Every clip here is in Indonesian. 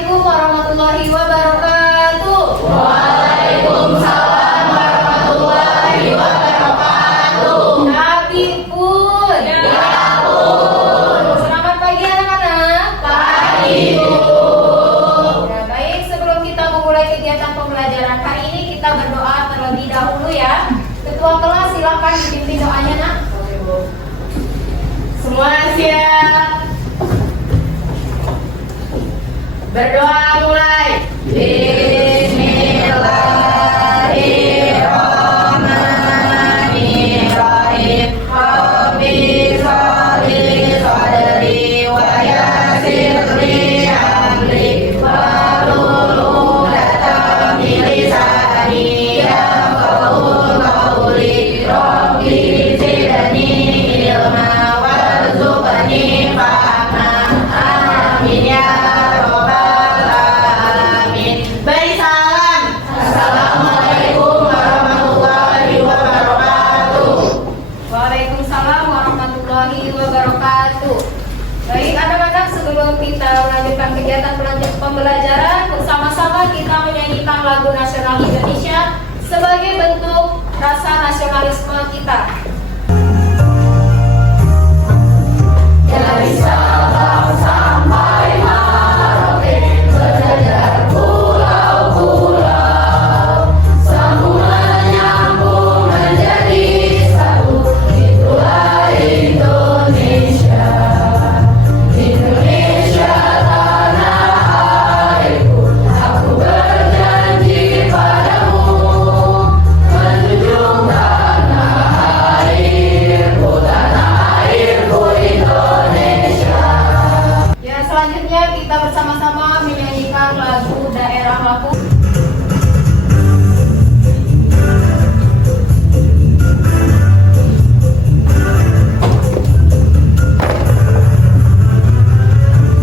Assalamualaikum warahmatullahi wabarakatuh. Waalaikumsalam warahmatullahi wabarakatuh. Nabi pun. Ya pun. Selamat pagi anak-anak. Pagi Bu. Ya, baik, sebelum kita memulai kegiatan pembelajaran hari ini kita berdoa terlebih dahulu ya. Ketua kelas silakan dipimpin doanya nak. Semua siap. Berdoa mulai. Bismillahirrahmanirrahim. Rabbi sholli sholli wa yassir li amri wahlul 'uqdatam min lisani yafqahu qawli. Rabbi zidni ilma warzuqni fahma. Amin ya rabbal alamin. Beri salam. Assalamualaikum warahmatullahi wabarakatuh. Waalaikumsalam warahmatullahi wabarakatuh. Baik anak-anak, sebelum kita melanjutkan kegiatan pembelajaran, bersama-sama kita menyanyikan lagu nasional Indonesia sebagai bentuk rasa nasionalisme kita. Dari Sabang sampai Merauke, berjajar pulau-pulau, sambungan nyambung menjadi satu. Itulah Indonesia, Indonesia tanah airku. Aku berjanji padamu, menjunjung tanah airku Indonesia. Ya, selanjutnya kita bersama-sama menyanyikan lagu Daerah Laku.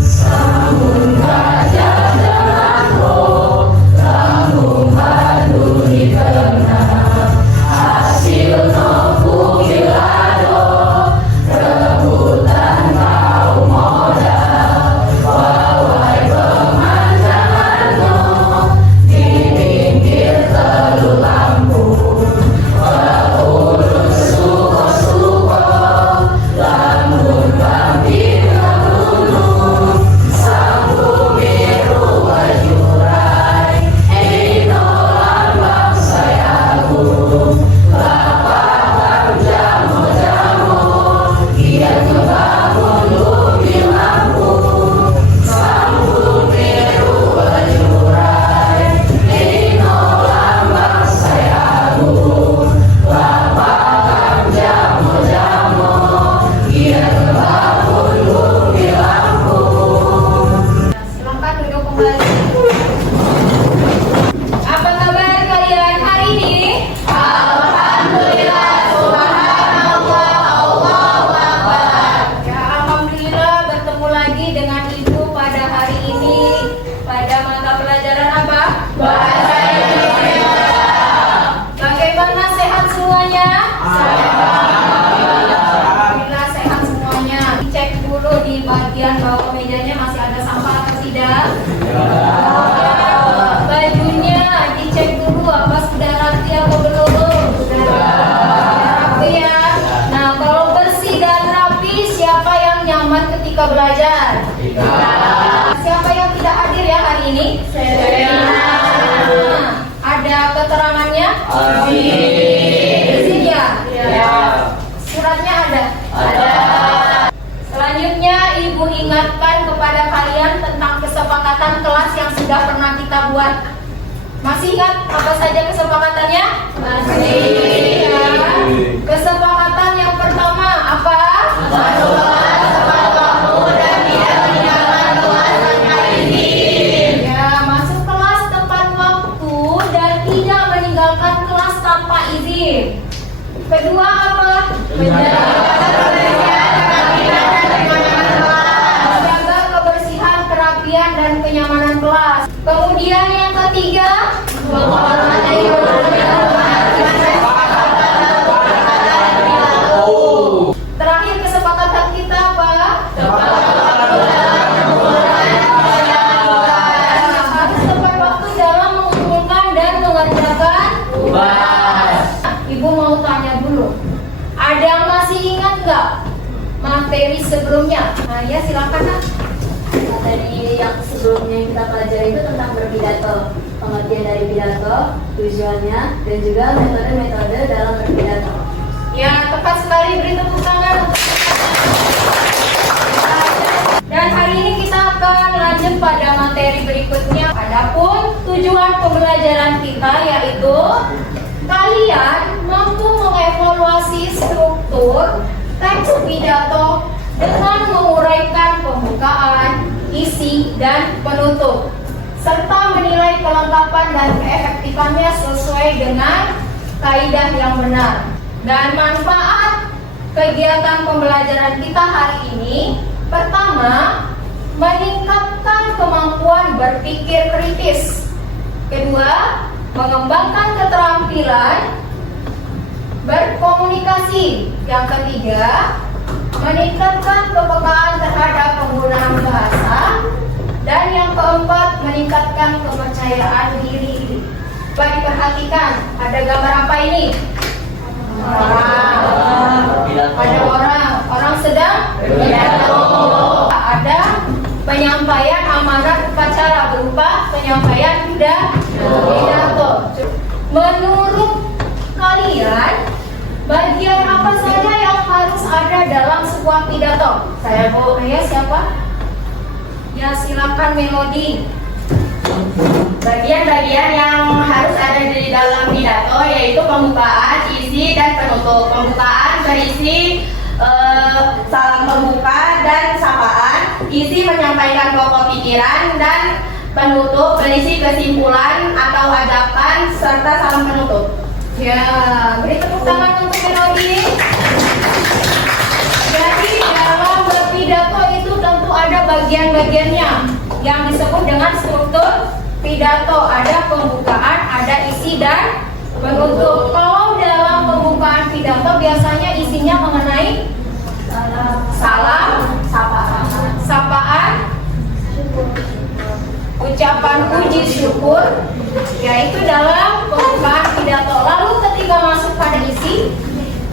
Sambung gajah dengan roh, lambung madu di tengah, hasil nopo kilado, rebutan kaum modal, wawai pemandangan no, di pinggir teluk Lampung, urus suko-suko, lamun mampir ke gunung, sambung biru wajurai, eno lambang sayaku, lapang jamu-jamu, kian kebangun bumi Lampung, sambung biru wajurai, eno lambang sayaku, lapang jamu-jamu, kian kebangun bumi Lampung. Nah, silakan duduk kembali. Apa kabar kalian hari ini? Alhamdulillah, subhanallah, Allahu akbar. Ya, alhamdulillah bertemu lagi dengan Ibu pada hari ini pada mata pelajaran apa? Bahasa Indonesia. Bagaimana, sehat semuanya? Alhamdulillah sehat semuanya. Cek dulu di bagian bawah mejanya masih ada sampah atau tidak? Bajunya dicek dulu apa sudah rapi atau belum? Sudah rapi ya. Nah, kalau bersih dan rapi, siapa yang nyaman ketika belajar? Siapa yang tidak hadir ya hari ini? Nah, ada keterangannya? Izin ya? Suratnya ada? Selanjutnya Ibu ingatkan kepada kalian tentang kesepakatan kelas yang sudah pernah kita buat. Masih ingat apa saja kesepakatannya? Masih. Ya. Kesepakatan yang pertama apa? Ya, masuk kelas tepat waktu dan tidak meninggalkan kelas tanpa izin. Kedua apa? Menjaga kebersihan, kerapian, dan kenyamanan kelas. Kemudian yang ketiga, terakhir kesepakatan kita apa? materi sebelumnya. Nah, ya silakan Nak. Materi yang sebelumnya yang kita pelajari itu tentang berpidato, pengertian dari pidato, tujuannya, dan juga metode-metode dalam berpidato. Ya, tepat sekali, beri tepuk tangan untuk dan hari ini kita akan lanjut pada materi berikutnya. Adapun tujuan pembelajaran kita yaitu kalian mampu mengevaluasi struktur teks pidato dengan menguraikan pembukaan, isi, dan penutup, serta menilai kelengkapan dan keefektifannya sesuai dengan kaidah yang benar. Dan manfaat kegiatan pembelajaran kita hari ini, pertama, meningkatkan kemampuan berpikir kritis. Kedua, mengembangkan keterampilan berkomunikasi. Yang ketiga, meningkatkan kepekaan terhadap penggunaan bahasa. Dan yang keempat, meningkatkan kepercayaan diri. Baik, perhatikan, ada gambar apa ini? Orang sedang pidato. Ada penyampaian amanat upacara berupa penyampaian pidato. Menurut kalian, bagian apa saja yang harus ada dalam sebuah pidato? Saya Bu, ya siapa? Ya silakan Melody. Bagian-bagian yang harus ada di dalam pidato yaitu pembukaan, isi, dan penutup. Pembukaan berisi salam pembuka dan sapaan, isi menyampaikan pokok pikiran, dan penutup berisi kesimpulan atau ajakan serta salam penutup. Ya, beri tepuk tangan untuk Melody. Jadi dalam berpidato itu tentu ada bagian-bagiannya yang disebut dengan struktur pidato. Ada pembukaan, ada isi, dan penutup. Kalau dalam pembukaan pidato biasanya isinya mengenai salam, sapaan, ucapan puji syukur, yaitu dalam pembukaan pidato. Lalu ketika masuk pada isi,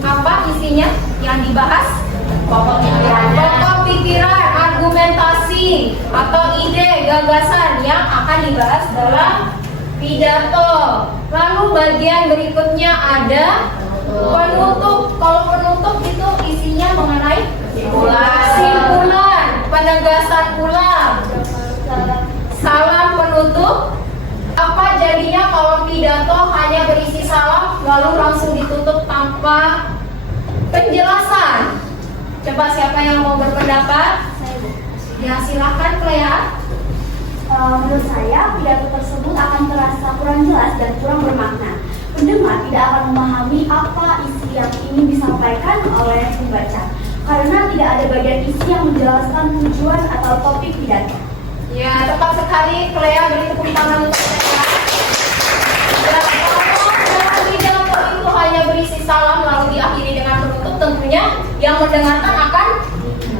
apa isinya yang dibahas? Pokok pikiran, argumentasi, atau ide, gagasan yang akan dibahas dalam pidato. Lalu bagian berikutnya ada penutup. Kalau penutup itu isinya mengenai kesimpulan, penegasan ulang, salam penutup. Apa jadinya kalau pidato hanya berisi salam lalu langsung ditutup tanpa penjelasan? Coba siapa yang mau berpendapat? Ya silakan Clea. Menurut saya, pidato tersebut akan terasa kurang jelas dan kurang bermakna. Pendengar tidak akan memahami apa isi yang ingin disampaikan oleh pembaca, karena tidak ada bagian isi yang menjelaskan tujuan atau topik pidato. Ya, tepat sekali Clea, beri tepuk tangan untuk Clea. Ya, kalau dalam pidato itu hanya berisi salam lalu diakhiri dengan penutup, tentunya yang mendengarkan akan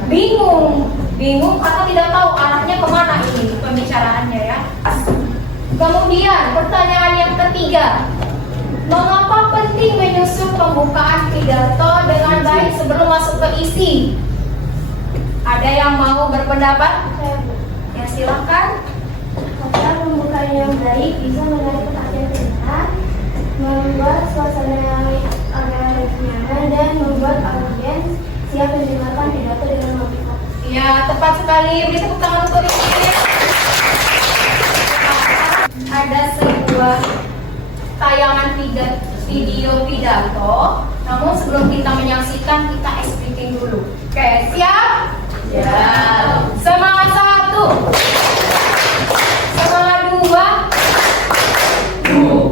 bingung karena tidak tahu arahnya kemana ini pembicaraannya ya. Kemudian pertanyaan yang ketiga, mengapa penting menyusun pembukaan pidato dengan baik sebelum masuk ke isi? Ada yang mau berpendapat? Ya silakan. Karena pembukaan yang baik bisa menarik perhatian pendengar, membuat suasana yang nyaman, dan membuat audiens siap mendengarkan pidato dengan motivasi. Ya, tepat sekali. Beri tepuk tangan untuk ini. Ada sebuah tayangan video pidato. Namun sebelum kita menyaksikan, kita expliking dulu. Oke, siap? Ya. Semangat 1. Semangat 2.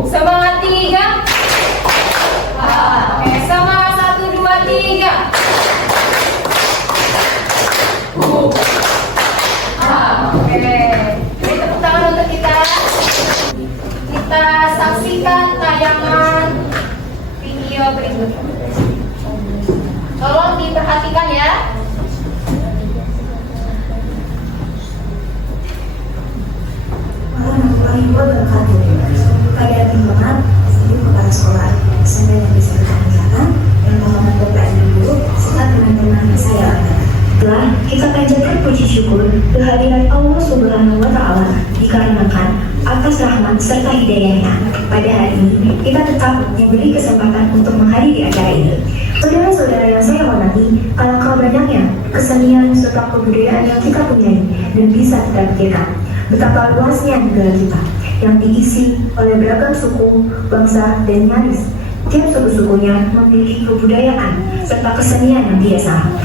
Semangat 3. Oke, semangat 1, 2, 3. Oke, beri tepuk tangan untuk kita. Kita saksikan tayangan video berikutnya. Tolong diperhatikan ya. Warahmatullahi wabarakatuh. Pada timbangan di kepala sekolah SMP yang bisa ditanyakan yang memohon kepada ibu serta teman-teman saya. puji syukur kehadiran Allah Subhanahu wa Ta'ala dikarenakan atas rahmat serta hidayahnya. Pada hari ini kita tetap diberi kesempatan untuk menghadiri acara ini. Saudara-saudara yang saya hormati, alangkah banyaknya kesenian serta kebudayaan yang kita punyai dan bisa kita pikirkan. Betapa luasnya negara kita yang diisi oleh beragam suku, bangsa, dan nyaris tiap suku-sukunya memiliki kebudayaan serta kesenian yang tidak sama.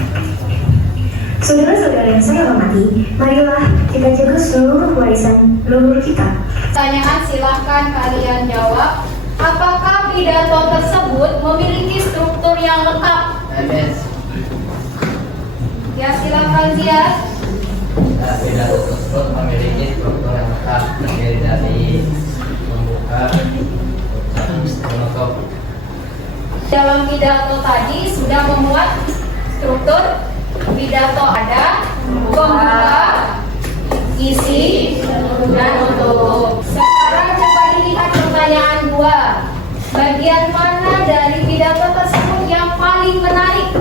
Saudara-saudara yang saya hormati, marilah kita jaga seluruh warisan leluhur kita. Pertanyaan silahkan kalian jawab. Apakah pidato tersebut memiliki struktur yang lengkap? Ya, silakan Ziad. Pidato tersebut memiliki struktur yang lengkap, terdiri dari pembuka, penutup. Dalam pidato tadi sudah memuat struktur pidato, ada pembuka, isi, dan penutup. Sekarang coba dilihat pertanyaan 2. Bagian mana dari pidato tersebut yang paling menarik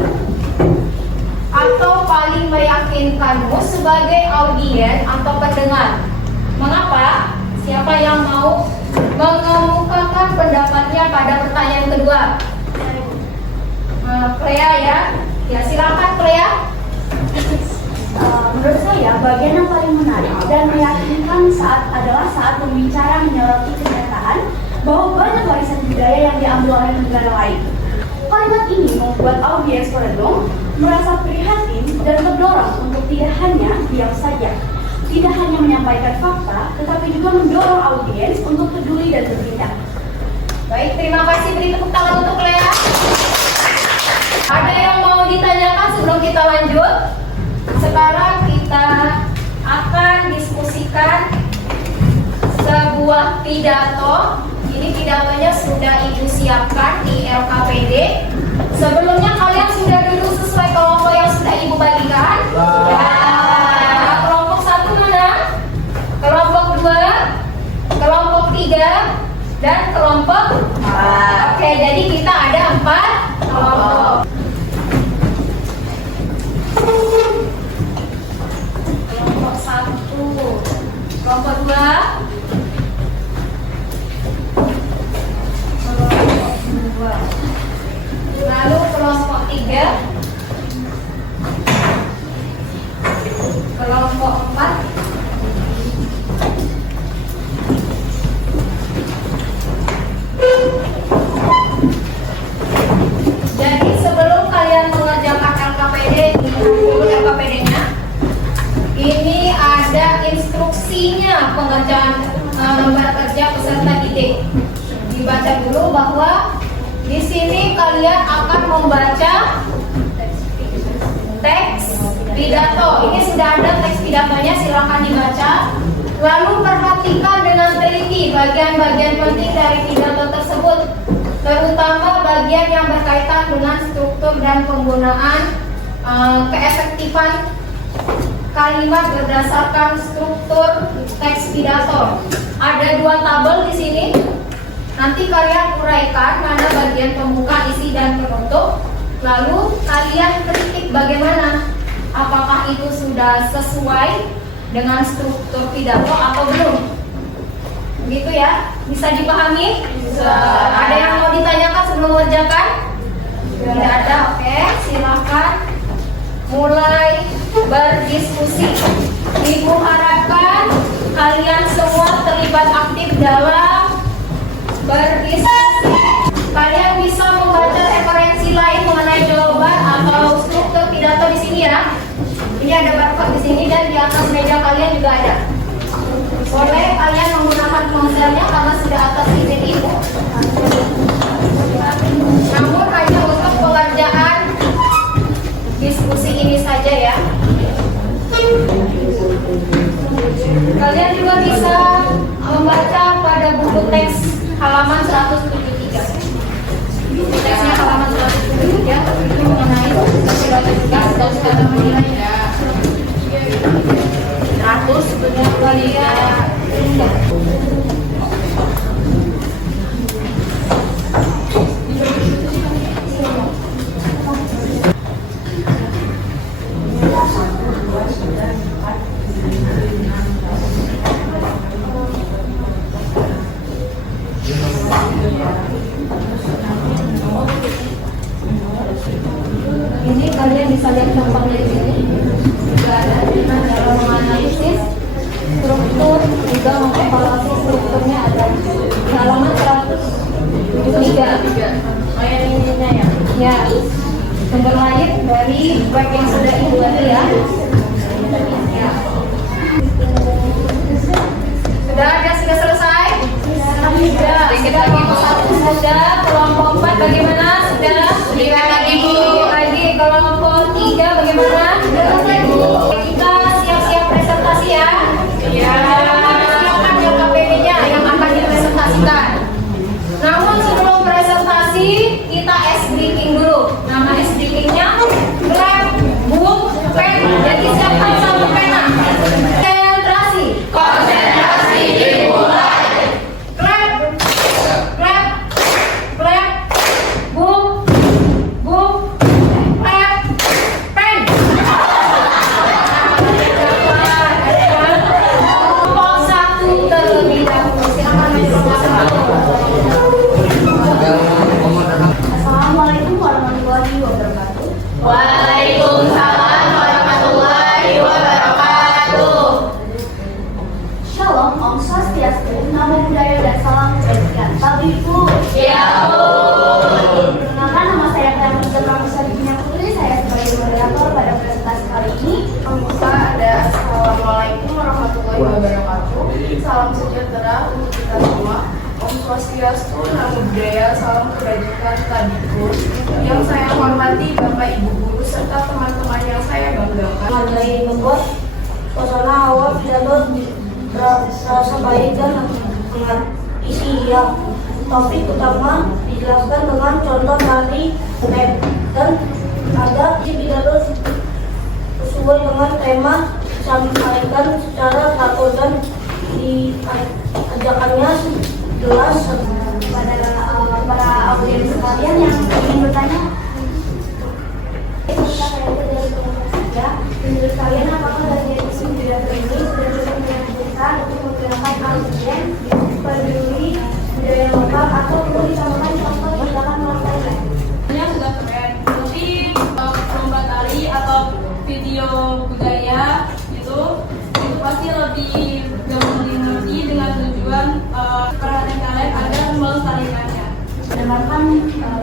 atau paling meyakinkanmu sebagai audiens atau pendengar? Mengapa? Siapa yang mau mengemukakan pendapatnya pada pertanyaan kedua? Clea ya. Ya, silakan Clea. Menurut saya, bagian yang paling menarik dan meyakinkan adalah saat pembicara menyoroti kenyataan bahwa banyak warisan budaya yang diambil oleh negara lain. Kalimat ini membuat audiens perenung merasa prihatin dan terdorong untuk tidak hanya diam saja, tidak hanya menyampaikan fakta, tetapi juga mendorong audiens untuk peduli dan bertindak. Baik, terima kasih. Beri tepuk tangan untuk Clea. Ada yang mau ditanyakan sebelum kita lanjut? Sekarang kita akan diskusikan sebuah pidato. Ini pidatonya sudah Ibu siapkan di LKPD. Sebelumnya kalian sudah duduk sesuai kelompok yang sudah Ibu bagikan? Ya. Kelompok 1 mana? Kelompok 2, kelompok 3, dan kelompok 4. Oke, jadi kita ada 4 kelompok. Kelompok 1, kelompok 2, kelompok 2, lalu kelompok 3, kelompok 4, jadi sebelum kalian mengerjakan LKPD, dilihat dulu LKPD-nya. Ini ada instruksinya pengerjaan lembar kerja peserta didik. Dibaca dulu bahwa di sini kalian akan membaca teks pidato. Ini sudah ada teks pidatonya, silakan dibaca. Lalu perhatikan dengan teliti bagian-bagian penting dari pidato tersebut, terutama bagian yang berkaitan dengan struktur dan penggunaan keefektifan kalimat berdasarkan struktur teks pidato. Ada 2 tabel di sini. Nanti kalian uraikan mana bagian pembuka, isi, dan penutup. Lalu kalian kritik bagaimana, apakah itu sudah sesuai dengan struktur pidato atau belum. Begitu ya? Bisa dipahami? Bisa. Ada yang mau ditanyakan sebelum mengerjakan? Tidak ada. Oke, silakan mulai berdiskusi. Ibu harapkan kalian semua terlibat aktif dalam berdiskusi. Kalian bisa membaca referensi lain mengenai jawaban atau struktur pidato di sini ya. Ini ada barcode di sini dan di atas meja kalian juga ada. Boleh kalian menggunakan ponselnya karena sudah atas izin ibu. Namun hanya untuk pengerjaan diskusi ini saja ya. Kalian juga bisa membaca pada buku teks halaman 173. Teksnya halaman 173 itu mengenai pidato juga dan segala menilainya. 100 sebenarnya kalian Ini kalian bisa lihat gampang dari sini. Juga ada dalam menganalisis struktur, juga mengevaluasi strukturnya ada di halaman 173. Oh yang ininya ya. Ya, sumber lain dari web yang sudah dibuat ya. Ya. Sudah selesai? Sudah. Sedikit lagi satu sudah. Kelompok 4 bagaimana? Sudah. Sedikit lagi, Bu. Lagi kelompok 3 bagaimana? Kita siap-siap presentasi ya. Iya. Silakan yang KPP-nya yang akan dipresentasikan. Namun sebelum presentasi kita ice breaking dulu. Nama ice breakingnya grab, book, pen. Jadi siapkan satu pena. Konsentrasi. Konsentrasi dimulai. Grab, grab, grab, book, book, grab, pen. Kelompok 1 terlebih dahulu. Silakan Assalamualaikum warahmatullahi wabarakatuh. Waalaikumsalam warahmatullahi wabarakatuh. Shalom, Om Swastiastu, Namo Buddhaya dan salam kebajikan. Bapak Ibu, Ya ampun. perkenalkan nama saya Clara Pramisa Dina Putri. Saya sebagai moderator pada presentasi kali ini. Pembuka ada Assalamualaikum warahmatullahi wabarakatuh. Salam sejahtera untuk kita semua. Om Swastiastu, Namo Buddhaya, salam kebajikan Tadikur. Yang saya hormati Bapak Ibu guru serta teman-teman yang saya banggakan. Menghargai membuat suasana awal pidato terasa baik dan mengisi yang topik utama dijelaskan dengan contoh dari lab dan ada di pidato sesuai dengan tema disampaikan secara teratur dan diajakannya jelas kepada para audiens sekalian yang ingin bertanya. Menurut kalian apakah dari edisi pidato ini sudah cukup menentukan untuk menggunakan audien peduli budaya lokal atau perlu ditambahkan contoh tindakan lainnya? Ini sudah keren. Nanti lomba tari atau video budaya itu pasti lebih gampang dimengerti dengan tujuan perhatian kalian agar melestarikannya. Mendengarkan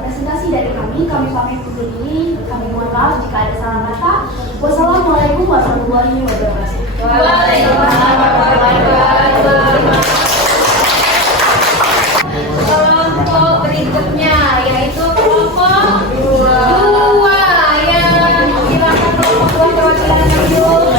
presentasi dari kami pamit undur diri. Kami mohon maaf jika ada salah kata. Wassalamualaikum warahmatullahi wabarakatuh. Waalaikumsalam warahmatullahi wabarakatuh. kelompok berikutnya yaitu kelompok 2 yang silakan kelompok 2 perwakilan dulu.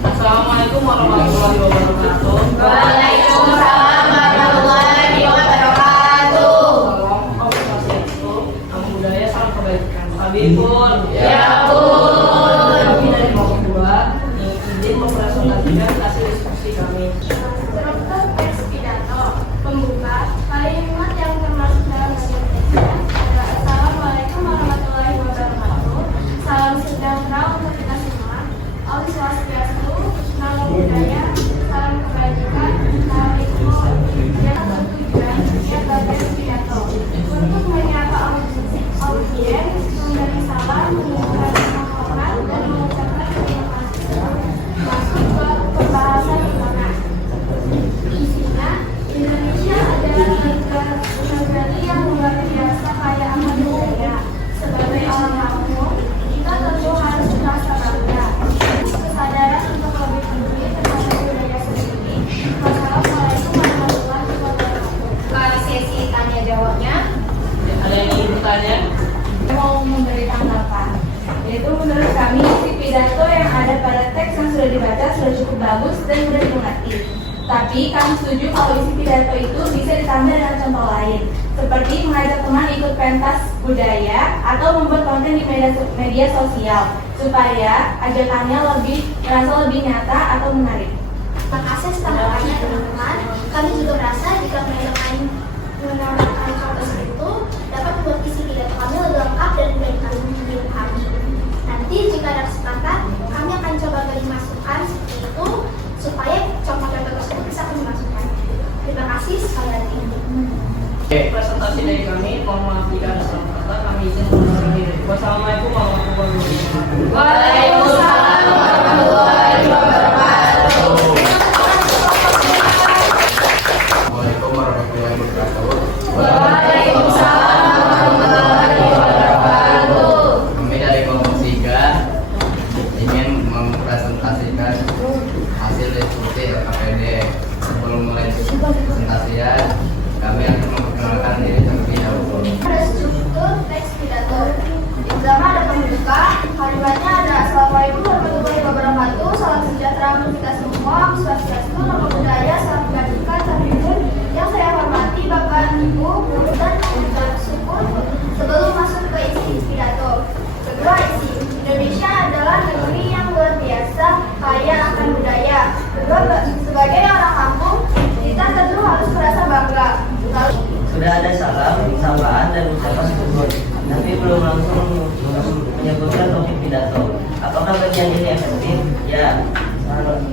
Assalamualaikum warahmatullahi wabarakatuh. Waalaikumsalam warahmatullahi wabarakatuh. Salam Om Swastiastu, Namo Buddhaya, salam kebajikan. Habibul. Ya ampun. Kami dari kelompok 2 ingin izin mempresentasikan hasil diskusi kami. Struktur teks pidato pembuka kalimat yang termasuk dalam bagian teksnya adalah Assalamualaikum warahmatullahi wabarakatuh. Salam sejahtera untuk kita semua. Om Swastiastu, Namo Buddhaya, salam kebajikan. Salam hikmah yang bertujuan setiap bagian pidato untuk menyapa audiens, memberi salam, mengucapkan hormat dan mengucapkan terima kasih. Masuk ke pembahasan utama. Isinya, Indonesia adalah negara yang luar biasa kaya akan budaya. Sebagai orang kampung, kita tentu harus merasa bangga. Kesadaran untuk lebih peduli terhadap budaya sendiri. Wassalamualaikum warahmatullahi wabarakatuh. Sesi tanya jawabnya. Ada yang ingin bertanya? Mau memberi tanggapan, yaitu menurut kami isi pidato yang ada pada teks yang sudah dibaca sudah cukup bagus dan mudah dimengerti. Tapi kami setuju kalau isi pidato itu bisa ditambah dengan contoh lain, seperti mengajak teman ikut pentas budaya atau membuat konten di media sosial supaya ajakannya terasa lebih nyata atau menarik. Terima kasih atas tanggapannya teman-teman. Kami juga merasa jika menambahkan contoh itu dapat membuat isi pidato kami lebih lengkap dan mudah dipahami kami. Nanti Nanti jika ada kesempatan, kami akan coba beri masukan seperti itu supaya contoh-contoh tersebut bisa kami masukkan. Terima kasih sekali lagi. Presentasi dari kami, mohon maaf jika ada salah kata, kami izin mengulangi diri. Wassalamualaikum warahmatullahi wabarakatuh. Waalaikumsalam warahmatullahi wabarakatuh. Assalamualaikum warahmatullahi wabarakatuh. Waalaikumsalam warahmatullahi wabarakatuh. Kami dari kelompok 3 ingin mempresentasikan hasil diskusi LKPD. Sebelum mulai presentasian, kami akan memperkenalkan diri terlebih dahulu. Ada struktur teks pidato. Di pertama ada pembuka, kalimatnya ada Assalamualaikum warahmatullahi wabarakatuh, salam sejahtera untuk kita semua, swastiastu, nama budaya, salam kebajikan, salam jujur. Yang saya hormati Bapak Ibu, guru dan ucap syukur. Sebelum masuk ke isi pidato, kedua isi. Indonesia adalah negeri yang luar biasa kaya akan budaya. Kedua, sebagai orang kampung, kita tentu harus merasa bangga. Lalu, Sudah ada salam, sapaan, dan ucapan syukur, tapi belum langsung menyebutkan topik pidato. Apakah bagian ini efektif? Ya,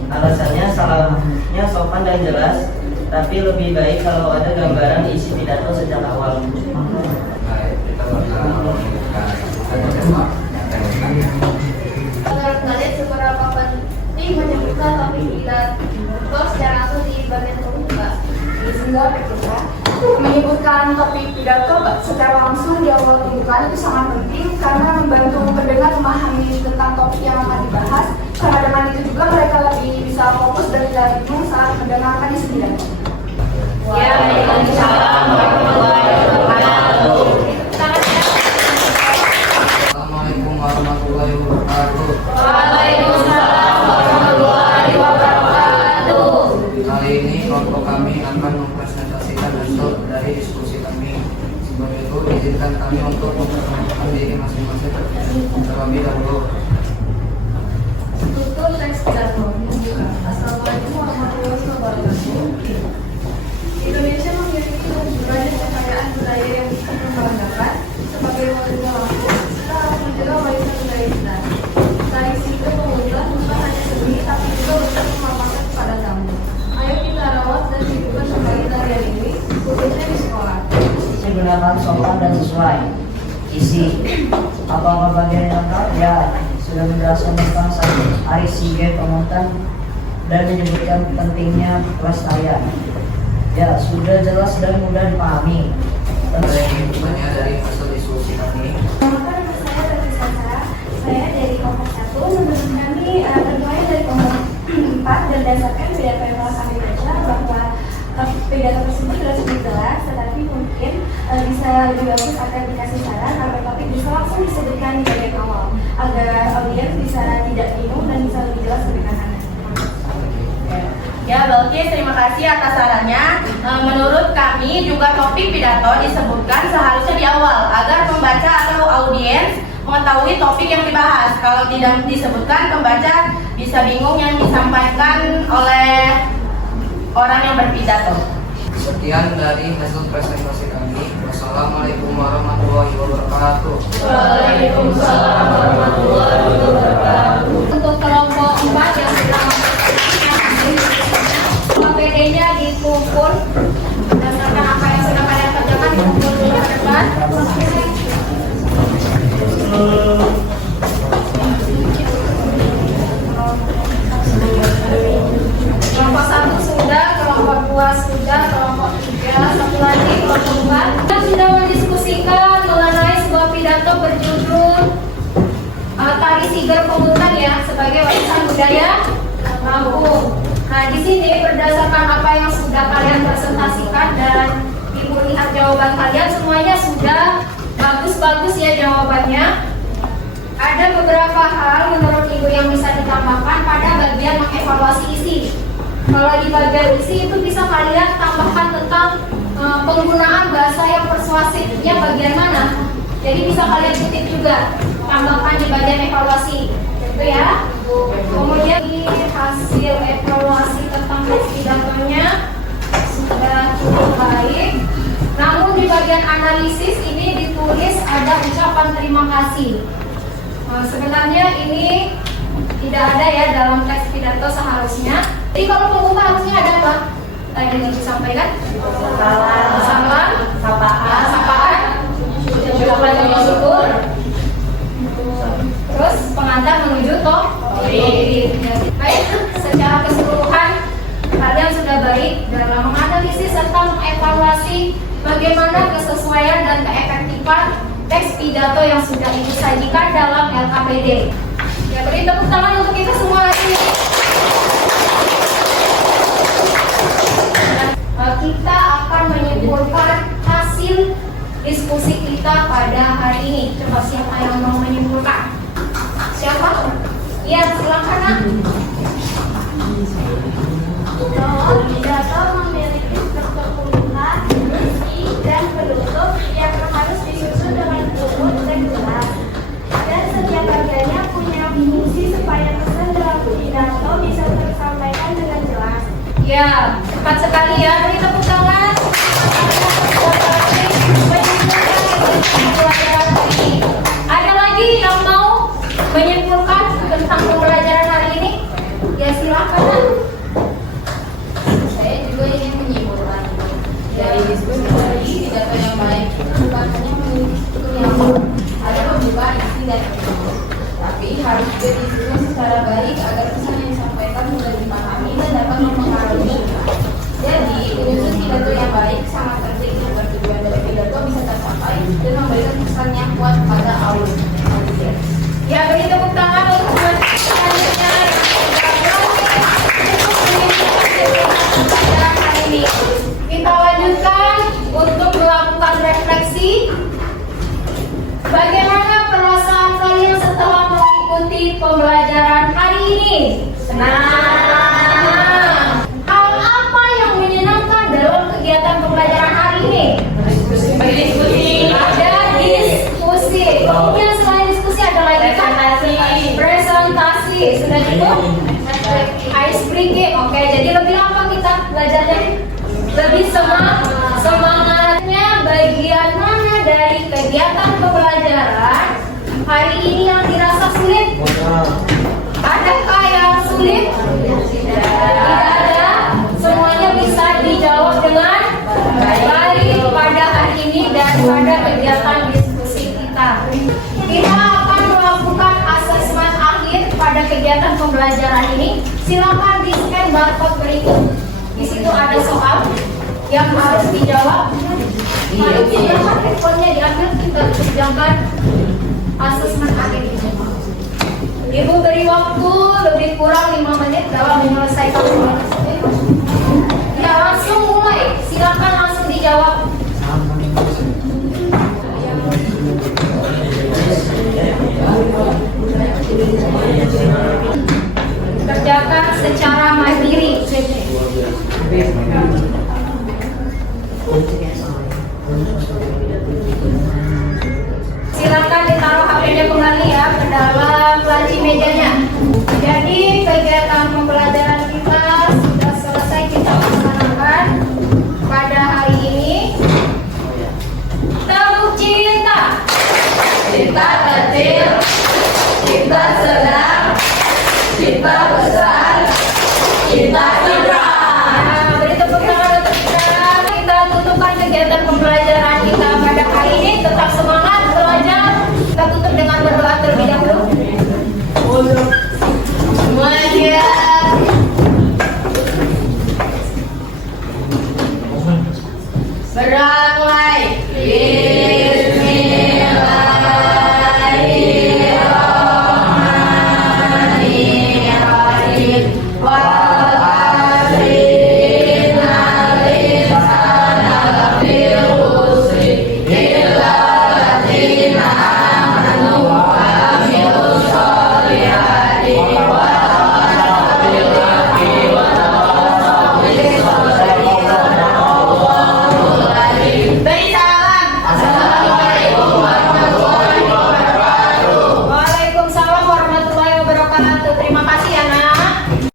alasannya salamnya sopan dan jelas, tapi lebih baik kalau ada gambaran isi pidato sejak awal. Baik, kita bakal membuka satu tema. menurut kalian seberapa penting menyebutkan topik pidato secara langsung di bagian pembuka? Sehingga kita menyebutkan topik pidato secara langsung di awal pembukaan itu sangat penting karena membantu pendengar memahami tentang topik yang akan dibahas. Karena dengan itu juga mereka lebih bisa fokus dan tidak bingung saat mendengarkan isi pidato. Waalaikumsalam warahmatullahi wabarakatuh. Assalamualaikum warahmatullahi wabarakatuh. Waalaikumsalam warahmatullahi wabarakatuh. Kali ini kelompok kami akan mempresentasikan hasil dari diskusi kami. Sebelum itu, izinkan kami untuk memperkenalkan diri masing-masing terlebih dahulu. Struktur teks pidato. Assalamualaikum warahmatullahi wabarakatuh. Indonesia memiliki banyak kekayaan budaya yang bisa membanggakan. Sebagai warga lampung, kita harus menjaga warisan budaya kita. Tradisi itu mengulang bukan hanya seni, tapi juga untuk memaparkan kepada tamu. Ayo kita rawat dan hidupkan kembali tarian ini, khususnya di sekolah. Isi gunakan sopan dan sesuai. Isi. Apakah bagian lengkap? Ya, sudah menjelaskan tentang hari SEA Games Pemontan dan menyebutkan pentingnya pelestarian. Ya, sudah jelas dan mudah dipahami. Banyak dari hasil diskusi kami. Nama saya Tati Sasara, saya dari kelompok 1. Menurut kami tertulis dari kelompok 4 berdasarkan pidato yang telah kami baca bahwa pidato tersebut sudah cukup jelas, tetapi mungkin bisa lebih bagus agar dikasih saran agar topik bisa langsung disebutkan di bagian awal agar audiens bisa tidak bingung dan bisa lebih jelas lebih kanan. Ya, Balkis, terima kasih atas sarannya. Menurut kami juga topik pidato disebutkan seharusnya di awal agar pembaca atau audiens mengetahui topik yang dibahas. Kalau tidak disebutkan, pembaca bisa bingung yang disampaikan oleh orang yang berpidato. Sekian dari hasil presentasi kami. Wassalamualaikum warahmatullahi wabarakatuh. Waalaikumsalam warahmatullahi wabarakatuh. Untuk kelompok 4 yang sudah KPD-nya dikumpul berdasarkan apa yang sudah kalian kerjakan, dikumpul dulu ke depan. Kelompok 1 sudah, kelompok 2 sudah, kelompok 3 satu lagi, kelompok 4 kita sudah mendiskusikan mengenai sebuah pidato berjudul Tari Siger Pemontan ya sebagai warisan budaya Lampung. Nah, di sini berdasarkan apa yang sudah kalian presentasikan dan Ibu lihat jawaban kalian semuanya sudah bagus-bagus ya jawabannya. Ada beberapa hal menurut Ibu yang bisa ditambahkan pada bagian mengevaluasi isi. Kalau di bagian isi itu bisa kalian tambahkan tentang penggunaan bahasa yang persuasifnya bagian mana. Jadi bisa kalian kutip juga, tambahkan di bagian evaluasi. Itu ya. Kemudian di hasil evaluasi tentang pidatonya sudah cukup baik. Namun di bagian analisis ini ditulis ada ucapan terima kasih. Sebenarnya ini tidak ada ya dalam teks pidato seharusnya. Jadi kalau pembuka harusnya ada apa? Tadi disampaikan salam, sapaan, ucapan bersyukur, terus pengantar menuju topik. Baik, secara keseluruhan kalian sudah baik dalam menganalisis serta mengevaluasi bagaimana kesesuaian dan keefektifan teks pidato yang sudah Ibu sajikan dalam LKPD. Ya, beri tepuk tangan untuk kita semua hari ini. Kita akan menyimpulkan hasil diskusi kita pada hari ini. Coba siapa yang mau menyimpulkan? Siapa? Ya, silakan Nak. Pidato memiliki keseluruhan, isi, dan penutup yang harus disusun dengan urut dan jelas. Dan setiap bagiannya punya fungsi supaya pesan dalam pidato bisa tersampaikan dengan jelas. Ya, cepat sekali ya. Beri tepuk tangan. Ada lagi yang mau menyimpulkan tentang pembelajaran hari ini? Ya, silakan Nak. Saya juga ingin menyimpulkan dari diskusi tadi, pidato yang baik bukan hanya menuntut yang ada pembukaan isi dan penutup, tapi harus juga disusun secara baik agar pesan yang disampaikan mudah dipahami dan dapat mempengaruhi. Jadi, menyusun pidato yang baik sangat penting agar tujuan dari pidato bisa tercapai dan memberikan pesan yang kuat pada audiens. Ya, beri tepuk tangan untuk selanjutnya. Hari ini kita lanjutkan untuk melakukan refleksi. Bagaimana perasaan kalian setelah mengikuti pembelajaran hari ini? Senang. Hal apa yang menyenangkan dalam kegiatan pembelajaran hari ini? Berdiskusi. Ada diskusi. Kemudian selain diskusi ada lagi presentasi. Sudah cukup? Ice breaking. Oke, jadi lebih apa kita belajarnya? Lebih semangatnya bagian mana dari kegiatan pembelajaran hari ini yang dirasa sulit? Adakah yang sulit? Tidak ada. Semuanya bisa dijawab dengan baik pada hari ini dan pada kegiatan diskusi kita. Kita akan melakukan asesmen akhir pada kegiatan pembelajaran ini. Silakan di-scan barcode berikut. Di situ ada soal yang harus dijawab. Silakan handphonenya diambil, kita kerjakan asesmen akhir ini. Ibu beri waktu lebih kurang 5 menit dalam menyelesaikan soal tersebut. Ya, langsung mulai. Silakan langsung dijawab. Kerjakan secara mandiri. Silakan ditaruh HP-nya kembali ya ke dalam laci mejanya. Jadi kegiatan pembelajaran kita sudah selesai kita laksanakan pada hari ini. Tepuk cinta. Cinta kecil, cinta sedang, cinta besar, cinta Nah, beri tepuk tangan untuk kita. Kita tutupkan kegiatan pembelajaran kita pada hari ini. Tetap semangat belajar. Kita tutup dengan berdoa terlebih dahulu. semuanya. Berat